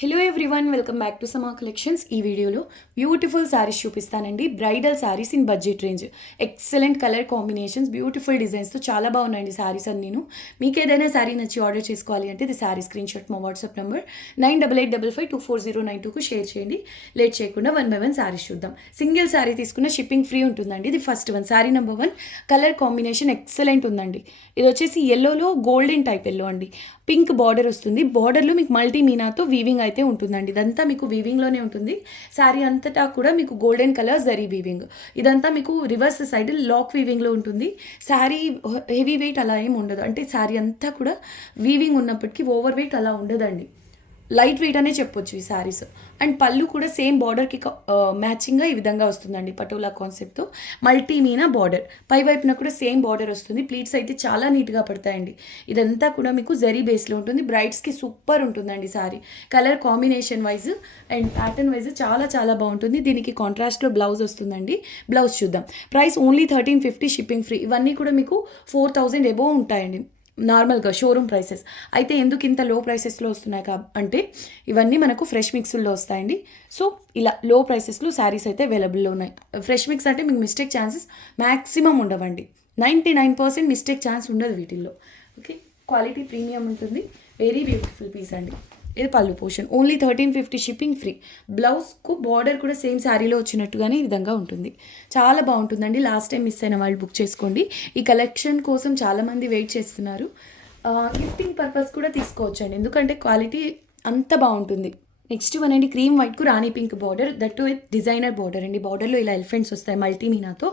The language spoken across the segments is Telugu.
Hello everyone, welcome back to Sama collections. ఈ వీడియోలో బ్యూటిఫుల్ శారీస్ చూపిస్తానండి. Bridal sarees in budget range, excellent colour combinations, beautiful డిజైన్స్తో చాలా బాగున్నాయండి శారీస్ అన్ని. మీకు ఏదైనా శారీ నచ్చి ఆర్డర్ చేసుకోవాలి అంటే ఇది శారీ స్క్రీన్ షాట్ మా వాట్సాప్ నెంబర్ 9885524092కు షేర్ చేయండి. లేట్ చేయకుండా 1 by 1 శారీస్ చూద్దాం. సింగిల్ శారీ తీసుకున్న షిప్పింగ్ ఫ్రీ ఉంటుందండి. ఇది first one, sari number 1. Colour combination excellent ఉందండి. ఇది వచ్చేసి ఎల్లోలో గోల్డెన్ టైప్ ఎల్లో అండి. పింక్ బార్డర్ వస్తుంది. బార్డర్లో మీకు మల్టీ మీనాతో వీవింగ్ అయితే ఉంటుందండి. ఇదంతా మీకు వీవింగ్లోనే ఉంటుంది. శారీ అంతటా కూడా మీకు గోల్డెన్ కలర్ జరీ వీవింగ్. ఇదంతా మీకు రివర్స్ సైడ్ లాక్ వీవింగ్లో ఉంటుంది. శారీ హెవీ వెయిట్ అలా ఏమి ఉండదు. అంటే శారీ అంతా కూడా వీవింగ్ ఉన్నప్పటికీ ఓవర్ వెయిట్ అలా ఉండదండి. లైట్ వెయిట్ అనే చెప్పొచ్చు ఈ శారీస్. అండ్ పళ్ళు కూడా సేమ్ బార్డర్కి మ్యాచింగ్గా ఈ విధంగా వస్తుందండి. పటోలా కాన్సెప్ట్తో మల్టీ మీనా బార్డర్. పై వైపున కూడా సేమ్ బార్డర్ వస్తుంది. ప్లీట్స్ అయితే చాలా నీట్గా పడతాయండి. ఇదంతా కూడా మీకు జరీ బేస్లో ఉంటుంది. బ్రైడ్స్కి సూపర్ ఉంటుందండి sari. Colour combination wise and pattern wise చాలా చాలా బాగుంటుంది. దీనికి కాంట్రాస్ట్లో బ్లౌజ్ వస్తుందండి. బ్లౌజ్ చూద్దాం. Price only 1350, shipping free. ఇవన్నీ కూడా మీకు 4000 ఎబోవ్ ఉంటాయండి నార్మల్గా షోరూమ్ ప్రైసెస్. అయితే ఎందుకు ఇంత లో ప్రైసెస్లో వస్తున్నాయి అంటే ఇవన్నీ మనకు ఫ్రెష్ మిక్స్లో వస్తాయండి. సో ఇలా లో ప్రైసెస్లో శారీస్ అయితే అవైలబుల్లో ఉన్నాయి. ఫ్రెష్ మిక్స్ అంటే మీకు మిస్టేక్ ఛాన్సెస్ మ్యాక్సిమం ఉండవండి. 99% మిస్టేక్ ఛాన్స్ ఉండదు వీటిల్లో. ఓకే, క్వాలిటీ ప్రీమియం ఉంటుంది. వెరీ బ్యూటిఫుల్ పీస్ అండి. ఇది పళ్ళు పోర్షన్. Only 1350, shipping free. బ్లౌజ్కు బార్డర్ కూడా సేమ్ శారీలో వచ్చినట్టుగానే ఈ విధంగా ఉంటుంది. చాలా బాగుంటుందండి. లాస్ట్ టైం మిస్ అయిన వాళ్ళు బుక్ చేసుకోండి. ఈ కలెక్షన్ కోసం చాలామంది వెయిట్ చేస్తున్నారు. గిఫ్టింగ్ పర్పస్ కూడా తీసుకోవచ్చండి, ఎందుకంటే క్వాలిటీ అంత బాగుంటుంది. నెక్స్ట్ వన్ అండి, క్రీమ్ వైట్కు రాణి పింక్ బార్డర్, దట్టు విత్ డిజైనర్ బార్డర్ అండి. బార్డర్లో ఇలా ఎలిఫెంట్స్ వస్తాయి మల్టీ మీనాతో.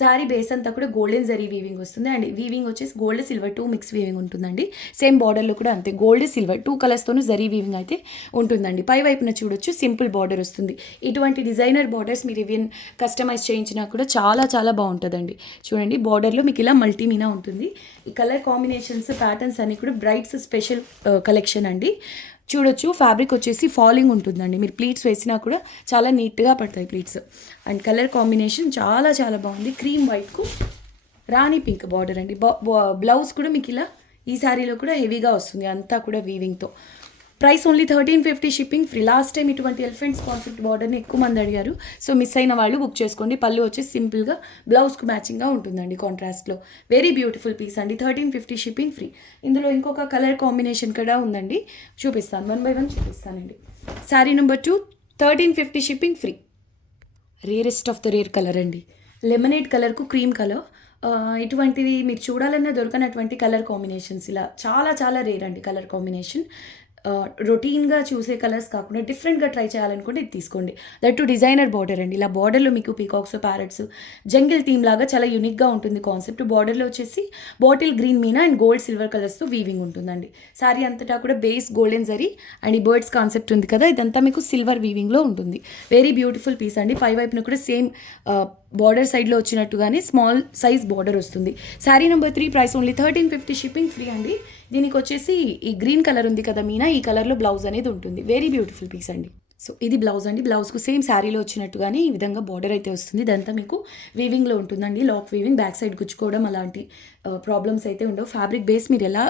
శారీ బేస్ అంతా కూడా గోల్డెన్ జరీ వీవింగ్ వస్తుంది. అండ్ వీవింగ్ వచ్చేసి గోల్డ్ సిల్వర్ 2 మిక్స్ వీవింగ్ ఉంటుందండి. సేమ్ బార్డర్లో కూడా అంతే గోల్డ్ సిల్వర్ 2 కలర్స్తోనూ జరీ వీవింగ్ అయితే ఉంటుందండి. పై వైపున చూడొచ్చు సింపుల్ బార్డర్ వస్తుంది. ఇటువంటి డిజైనర్ బార్డర్స్ మీరు ఈవెన్ కస్టమైజ్ చేయించినా కూడా చాలా చాలా బాగుంటుందండి. చూడండి, బార్డర్లో మీకు ఇలా మల్టీ మీనా ఉంటుంది. ఈ కలర్ కాంబినేషన్స్, ప్యాటర్న్స్ అన్ని కూడా బ్రైడ్స్ స్పెషల్ కలెక్షన్ అండి. చూడొచ్చు, ఫ్యాబ్రిక్ వచ్చేసి ఫాలింగ్ ఉంటుందండి. మీరు ప్లీట్స్ వేసినా కూడా చాలా నీట్గా పడతాయి ప్లీట్స్. అండ్ కలర్ కాంబినేషన్ చాలా చాలా బాగుంది. క్రీమ్ వైట్కు రాణి పింక్ బార్డర్ అండి. బ్లౌజ్ కూడా మీకు ఇలా ఈ శారీలో కూడా హెవీగా వస్తుంది, అంతా కూడా వీవింగ్తో. Price only 1350, shipping free. Last time ఇటువంటి ఎలిఫెంట్స్ కాన్సెప్ట్ బార్డర్ని ఎక్కువ మంది అడిగారు. సో మిస్ అయిన వాళ్ళు బుక్ చేసుకోండి. పళ్ళు వచ్చేసి సింపుల్గా బ్లౌజ్కు మ్యాచింగ్గా ఉంటుందండి కాంట్రాస్ట్లో. వెరీ బ్యూటిఫుల్ పీస్ అండి. 1350, షిప్పింగ్ ఫ్రీ. ఇందులో ఇంకొక కలర్ కాంబినేషన్ కూడా ఉందండి, చూపిస్తాను. 1 by 1 చూపిస్తానండి. Sari number 2, 1350, shipping free. Rarest of the rare colour అండి. లెమనేడ్ కలర్కు క్రీమ్ కలర్. ఇటువంటివి మీరు చూడాలన్నా దొరకనటువంటి కలర్ కాంబినేషన్స్. ఇలా చాలా చాలా రేర్ అండి కలర్ కాంబినేషన్. రొటీన్గా చూసే కలర్స్ కాకుండా డిఫరెంట్గా ట్రై చేయాలనుకుంటే ఇది తీసుకోండి. దట్ టు డిజైనర్ బార్డర్ అండి. ఇలా బార్డర్లో మీకు పీకాక్స్, ప్యారెట్స్, జంగిల్ థీమ్ లాగా చాలా యూనిక్గా ఉంటుంది కాన్సెప్ట్. బార్డర్లో వచ్చేసి bottle green meena and gold silver కలర్స్తో వీవింగ్ ఉంటుందండి. శారీ అంతటా కూడా బేస్ గోల్డెన్ జరీ అండ్ ఈ బర్డ్స్ కాన్సెప్ట్ ఉంది కదా, ఇదంతా మీకు సిల్వర్ వీవింగ్లో ఉంటుంది. వెరీ బ్యూటిఫుల్ పీస్ అండి. పై వైపున కూడా సేమ్ బార్డర్ సైడ్లో వచ్చినట్టుగానే స్మాల్ సైజ్ బార్డర్ వస్తుంది. Sari number 3, price only 1350, shipping free అండి. దీనికి వచ్చేసి ఈ గ్రీన్ కలర్ ఉంది కదా మీనా, ఈ కలర్లో బ్లౌజ్ అనేది ఉంటుంది. వెరీ బ్యూటిఫుల్ పీస్ అండి. సో ఇది బ్లౌజ్ అండి. బ్లౌజ్కు సేమ్ శారీలో వచ్చినట్టుగానే ఈ విధంగా బార్డర్ అయితే వస్తుంది. ఇదంతా మీకు వీవింగ్లో ఉంటుందండి. లాక్ వీవింగ్, బ్యాక్ సైడ్ గుచ్చుకోవడం అలాంటి ప్రాబ్లమ్స్ అయితే ఉండవు. ఫ్యాబ్రిక్ బేస్ మీరు ఎలా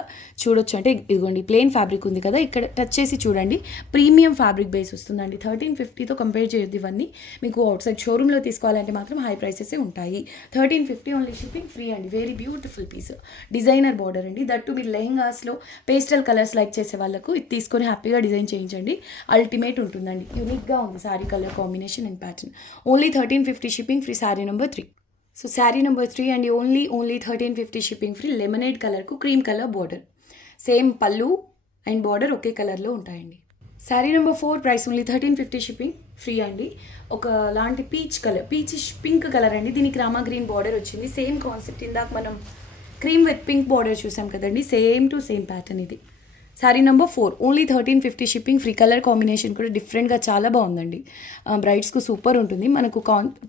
చూడొచ్చు అంటే ఇదిగోండి, ప్లెయిన్ ఫ్యాబ్రిక్ ఉంది కదా, ఇక్కడ టచ్ చేసి చూడండి, ప్రీమియం ఫ్యాబ్రిక్ బేస్ వస్తుందండి. 1350తో కంపేర్ చేయొద్దు. ఇవన్నీ మీకు అవుట్ సైడ్ షోరూంలో తీసుకోవాలంటే మాత్రం హై ప్రైసెసే ఉంటాయి. 1350 ఓన్లీ, షిప్పింగ్ ఫ్రీ అండి. Very beautiful piece. Designer border అండి. దట్టు మీరు లెహెంగాస్లో పేస్టల్ కలర్స్ లైక్ చేసే వాళ్ళకు ఇది తీసుకొని హ్యాపీగా డిజైన్ చేయించండి. అల్టిమేట్ ఉంటుందండి. యూనిక్గా ఉంది sari colour combination and pattern. Only 1350, shipping free. Sari number 3. So sari number 3 అండి. Only 1350, shipping free. లెమనేడ్ కలర్కు cream colour border. Same pallu and border ఒకే కలర్లో ఉంటాయండి. Sari number 4, price only 1350, shipping free అండి. ఒక లాంటి peach colour, peachish pink colour అండి. దీనికి రామా గ్రీన్ బార్డర్ వచ్చింది. Same concept. ఇందాక మనం క్రీమ్ విత్ పింక్ బార్డర్ చూసాం కదండి, సేమ్ టు సేమ్ ప్యాటర్న్ ఇది. Sari number 4, only 1350, shipping free. Colour combination కూడా డిఫరెంట్గా చాలా బాగుందండి. బ్రైడ్స్కు సూపర్ ఉంటుంది. మనకు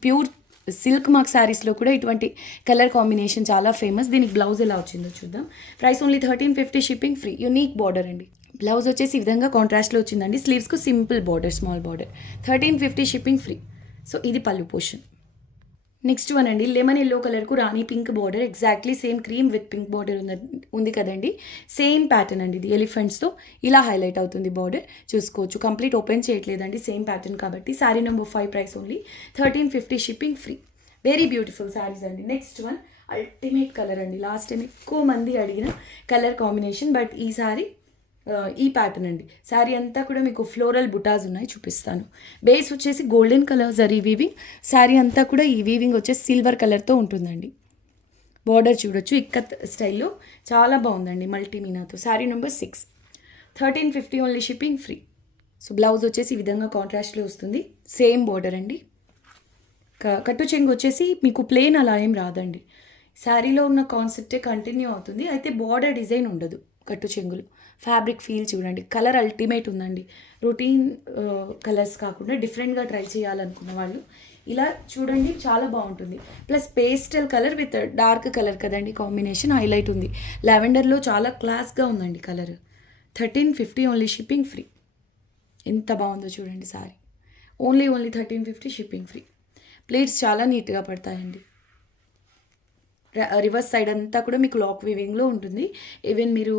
ప్యూర్ సిల్క్ మార్క్ శారీస్లో కూడా ఇటువంటి కలర్ కాంబినేషన్ చాలా ఫేమస్. దీనికి బ్లౌజ్ ఎలా వచ్చిందో చూద్దాం. Price only 1350, shipping free. Unique border అండి. బ్లౌజ్ వచ్చేసి ఈ విధంగా కాంట్రాస్ట్లో వచ్చిందండి. స్లీవ్స్కు simple border, small border. 1350, shipping free. So ఇది పళ్ళు పోర్షన్. నెక్స్ట్ వన్ అండి, లెమన్ ఎల్లో కలర్కు rani pink border, exactly same cream with pink border ఉంది కదండి. సేమ్ ప్యాటర్న్ అండి, ఇది ఎలిఫెంట్స్తో ఇలా హైలైట్ అవుతుంది బార్డర్. చూసుకోవచ్చు, కంప్లీట్ ఓపెన్ చేయట్లేదండి, సేమ్ ప్యాటర్న్ కాబట్టి. Sari number 5 price only 1350, shipping free. Very beautiful saris అండి. నెక్స్ట్ వన్ అల్టిమేట్ కలర్ అండి, లాస్ట్ టైం ఎక్కువ మంది అడిగిన కలర్ కాంబినేషన్, బట్ ఈ సారీ ఈ ప్యాటర్న్ అండి. శారీ అంతా కూడా మీకు ఫ్లోరల్ బుటాస్ ఉన్నాయి, చూపిస్తాను. బేస్ వచ్చేసి golden colour zari weaving, sari అంతా కూడా ఈ వీవింగ్ వచ్చేసి సిల్వర్ కలర్తో ఉంటుందండి. బార్డర్ చూడొచ్చు, ఇక్కత్ స్టైల్లో చాలా బాగుందండి, మల్టీ మీనాతో. Sari number 6 1350 only, shipping free. So blouse వచ్చేసి ఈ విధంగా కాంట్రాస్ట్లో వస్తుంది, సేమ్ బార్డర్ అండి. కట్టు చెంగు వచ్చేసి మీకు ప్లేన్ అలా ఏం రాదండి, శారీలో ఉన్న కాన్సెప్టే కంటిన్యూ అవుతుంది, అయితే బార్డర్ డిజైన్ ఉండదు. కట్టు చెంగులు ఫ్యాబ్రిక్ ఫీల్ చూడండి, కలర్ అల్టిమేట్ ఉందండి. రొటీన్ కలర్స్ కాకుండా డిఫరెంట్గా ట్రై చేయాలనుకున్న వాళ్ళు ఇలా చూడండి, చాలా బాగుంటుంది. Plus pastel colour with dark colour కదండి, కాంబినేషన్ హైలైట్ ఉంది. లావెండర్లో చాలా క్లాస్గా ఉందండి కలర్. 1350 only, shipping free. ఎంత బాగుందో చూడండి sorry. Only 1350, shipping free. Plates చాలా నీట్గా పడతాయండి. రివర్స్ సైడ్ అంతా కూడా మీకు లాక్ వీవింగ్లో ఉంటుంది. ఈవెన్ మీరు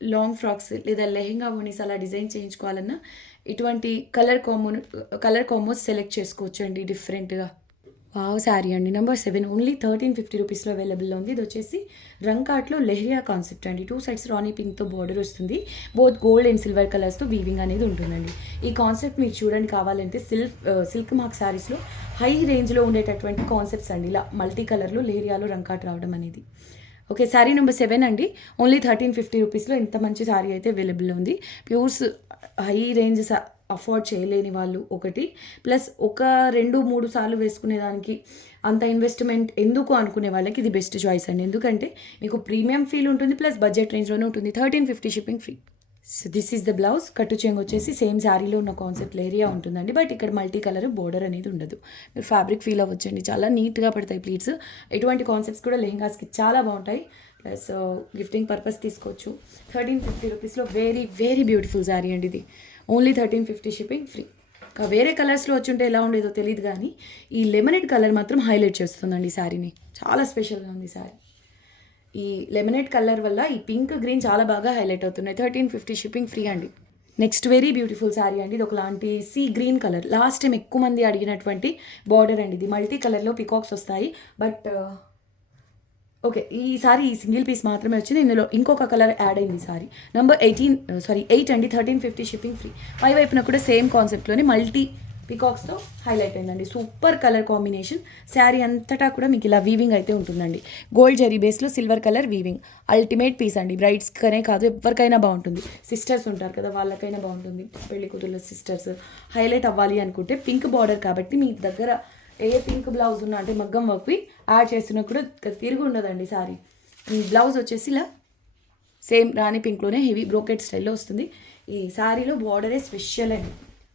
లాంగ్ ఫ్రాక్స్ లేదా లెహెంగా ఓనీస్ అలా డిజైన్ చేయించుకోవాలన్నా ఇటువంటి కలర్ కాంబోస్ సెలెక్ట్ చేసుకోవచ్చు అండి డిఫరెంట్గా. వావ్ శారీ అండి, నెంబర్ 7 ఓన్లీ 1350 రూపీస్లో అవైలబుల్లో ఉంది. ఇది వచ్చేసి రంకాట్లో లెహరియా కాన్సెప్ట్ అండి. 2 సైడ్స్ రాణి పింక్తో బార్డర్ వస్తుంది, బోత్ గోల్డ్ అండ్ సిల్వర్ కలర్స్తో వీవింగ్ అనేది ఉంటుందండి. ఈ కాన్సెప్ట్ మీరు చూడండి కావాలంటే సిల్క్ మార్క్ శారీస్లో హై రేంజ్లో ఉండేటటువంటి కాన్సెప్ట్స్ అండి, ఇలా మల్టీ కలర్లో లెహరియాలో రంకాట్ రావడం అనేది. ఓకే, శారీ నెంబర్ 7 అండి, ఓన్లీ 1350 రూపీస్లో ఇంత మంచి శారీ అయితే అవైలబుల్లో ఉంది. ప్యూర్స్ హై రేంజ్ అఫోర్డ్ చేయలేని వాళ్ళు ఒకటి, ప్లస్ 1-2-3 సార్లు వేసుకునేదానికి అంత ఇన్వెస్ట్మెంట్ ఎందుకు అనుకునే వాళ్ళకి ఇది బెస్ట్ చాయిస్ అండి. ఎందుకంటే మీకు ప్రీమియం ఫీల్ ఉంటుంది, ప్లస్ బడ్జెట్ రేంజ్లోనే ఉంటుంది. 1350, shipping free. So this is the blouse. కట్టు చెంగు వచ్చేసి సేమ్ శారీలో ఉన్న కాన్సెప్ట్ ఏరియా ఉంటుందండి, బట్ ఇక్కడ మల్టీ కలర్ బోర్డర్ అనేది ఉండదు. మీరు ఫ్యాబ్రిక్ ఫీల్ అవ్వచ్చండి, చాలా నీట్గా పడతాయి ప్లీట్స్. ఎటువంటి కాన్సెప్ట్స్ కూడా లెహంగాస్కి చాలా బాగుంటాయి, ప్లస్ గిఫ్టింగ్ పర్పస్ తీసుకోవచ్చు. 1350 రూపీస్లో వెరీ వెరీ బ్యూటిఫుల్ శారీ అండి ఇది. Only 1350, shipping free. ఇంకా వేరే కలర్స్లో వచ్చుంటే ఎలా ఉండేదో తెలియదు, కానీ ఈ లెమనేట్ కలర్ మాత్రం హైలైట్ చేస్తుందండి ఈ శారీని. చాలా స్పెషల్గా ఉంది శారీ. ఈ లెమనేట్ కలర్ వల్ల ఈ పింక్ గ్రీన్ చాలా బాగా హైలైట్ అవుతున్నాయి. 1350, షిప్పింగ్ ఫ్రీ అండి. నెక్స్ట్ వెరీ బ్యూటిఫుల్ శారీ అండి, ఇది ఒకలాంటి sea green colour. Last time ఎక్కువ మంది అడిగినటువంటి బార్డర్ అండి ఇది. మల్టీ కలర్లో పికాక్స్ వస్తాయి, బట్ ఓకే ఈసారి ఈ సింగిల్ పీస్ మాత్రమే వచ్చింది. ఇందులో ఇంకొక కలర్ యాడ్ అయింది సారీ. నెంబర్ 8 అండి, 1350, షిప్పింగ్ ఫ్రీ. పై వైపున కూడా సేమ్ కాన్సెప్ట్లోనే మల్టీ పికాక్స్తో హైలైట్ అయిందండి. Super colour combination. శారీ అంతటా కూడా మీకు ఇలా వీవింగ్ అయితే ఉంటుందండి. గోల్డ్ జరీ బేస్లో silver colour weaving. Ultimate piece అండి, బ్రైడ్స్కనే కాదు ఎవరికైనా బాగుంటుంది. సిస్టర్స్ ఉంటారు కదా, వాళ్ళకైనా బాగుంటుంది. పెళ్లి కూతుర్ల సిస్టర్స్ హైలైట్ అవ్వాలి అనుకుంటే పింక్ బార్డర్ కాబట్టి మీ దగ్గర ఏ పింక్ బ్లౌజ్ ఉన్నా అంటే మగ్గం వర్క్వి యాడ్ చేస్తున్నా కూడా తిరిగి ఉండదండి సారీ. ఈ బ్లౌజ్ వచ్చేసి ఇలా సేమ్ రాణి పింక్లోనే హెవీ బ్రోకెట్ స్టైల్లో వస్తుంది. ఈ శారీలో బార్డరే స్పెషల్ అండి.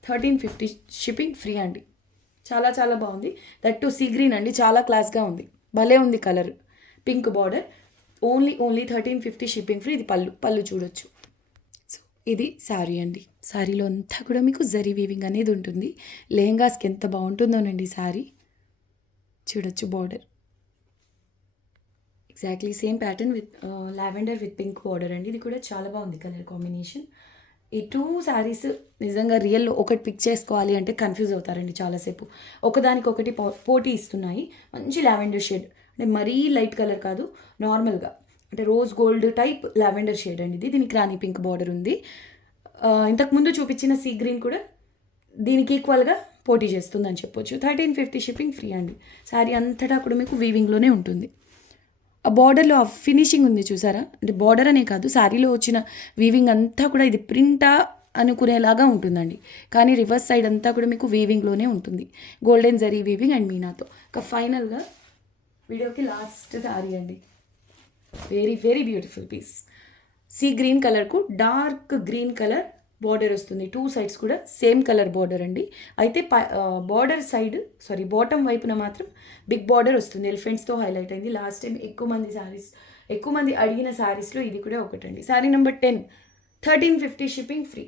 1350, షిప్పింగ్ ఫ్రీ అండి. చాలా చాలా బాగుంది. దట్ టు సీ గ్రీన్ అండి, చాలా క్లాస్గా ఉంది, భలే ఉంది colour. Pink border. Only 1350, shipping free. ఇది పళ్ళు చూడొచ్చు. సో ఇది శారీ అండి. శారీలో అంతా కూడా మీకు జరీ వీవింగ్ అనేది ఉంటుంది. లెహంగాస్కి ఎంత బాగుంటుందోనండి శారీ. చూడొచ్చు border exactly same pattern with lavender with pink border అండి. ఇది కూడా చాలా బాగుంది కలర్ కాంబినేషన్. ఈ 2 శారీస్ నిజంగా రియల్లో ఒకటి పిక్ చేసుకోవాలి అంటే కన్ఫ్యూజ్ అవుతారండి చాలాసేపు. ఒకదానికొకటి పోటీ ఇస్తున్నాయి. మంచి లావెండర్ షేడ్, అంటే మరీ లైట్ కలర్ కాదు, నార్మల్గా అంటే rose gold type lavender shade అండి ఇది. దీనికి రాణి పింక్ బార్డర్ ఉంది. ఇంతకుముందు చూపించిన సీ గ్రీన్ కూడా దీనికి ఈక్వల్గా పోటీ చేస్తుందని చెప్పొచ్చు. 1350, షిప్పింగ్ ఫ్రీ అండి. శారీ అంతటా కూడా మీకు వీవింగ్లోనే ఉంటుంది. ఆ బార్డర్లో ఆ ఫినిషింగ్ ఉంది చూసారా, అంటే బార్డర్ అనే కాదు శారీలో వచ్చిన వీవింగ్ అంతా కూడా ఇది ప్రింటా అనుకునేలాగా ఉంటుందండి, కానీ రివర్స్ సైడ్ అంతా కూడా మీకు వీవింగ్లోనే ఉంటుంది. గోల్డెన్ జరీ వీవింగ్ అండ్ మీనాతో. ఇక ఫైనల్గా వీడియోకి లాస్ట్ శారీ అండి, very very beautiful piece. Sea green కలర్కు డార్క్ గ్రీన్ కలర్ బార్డర్ వస్తుంది. 2 సైడ్స్ కూడా సేమ్ కలర్ బార్డర్ అండి. అయితే బార్డర్ సైడ్ బాటమ్ వైపున మాత్రం బిగ్ బార్డర్ వస్తుంది, ఎలిఫెంట్స్తో హైలైట్ అయింది. లాస్ట్ టైం ఎక్కువ మంది అడిగిన శారీస్లో ఇది కూడా ఒకటండి. Sari number 10, 1350, shipping free.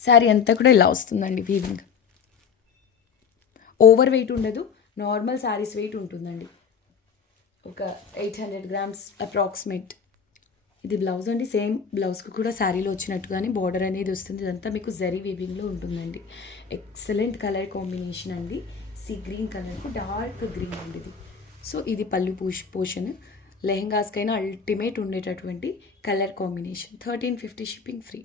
Sari అంతా కూడా ఇలా వస్తుందండి వీవింగ్. ఓవర్ వెయిట్ ఉండదు, నార్మల్ శారీస్ వెయిట్ ఉంటుందండి, ఒక 800 గ్రామ్స్ అప్రాక్సిమేట్. ఇది బ్లౌజ్ అండి, సేమ్ బ్లౌజ్కి కూడా శారీలో వచ్చినట్టుగానే బార్డర్ అనేది వస్తుంది. ఇదంతా మీకు జరీ వీవింగ్లో ఉంటుందండి. ఎక్సలెంట్ కలర్ కాంబినేషన్ అండి, సీ గ్రీన్ కలర్కు డార్క్ గ్రీన్ అండి ఇది. సో ఇది పళ్ళు పోర్షన్. లెహెంగాస్కైనా అల్టిమేట్ ఉండేటటువంటి కలర్ కాంబినేషన్. 1350 shipping free.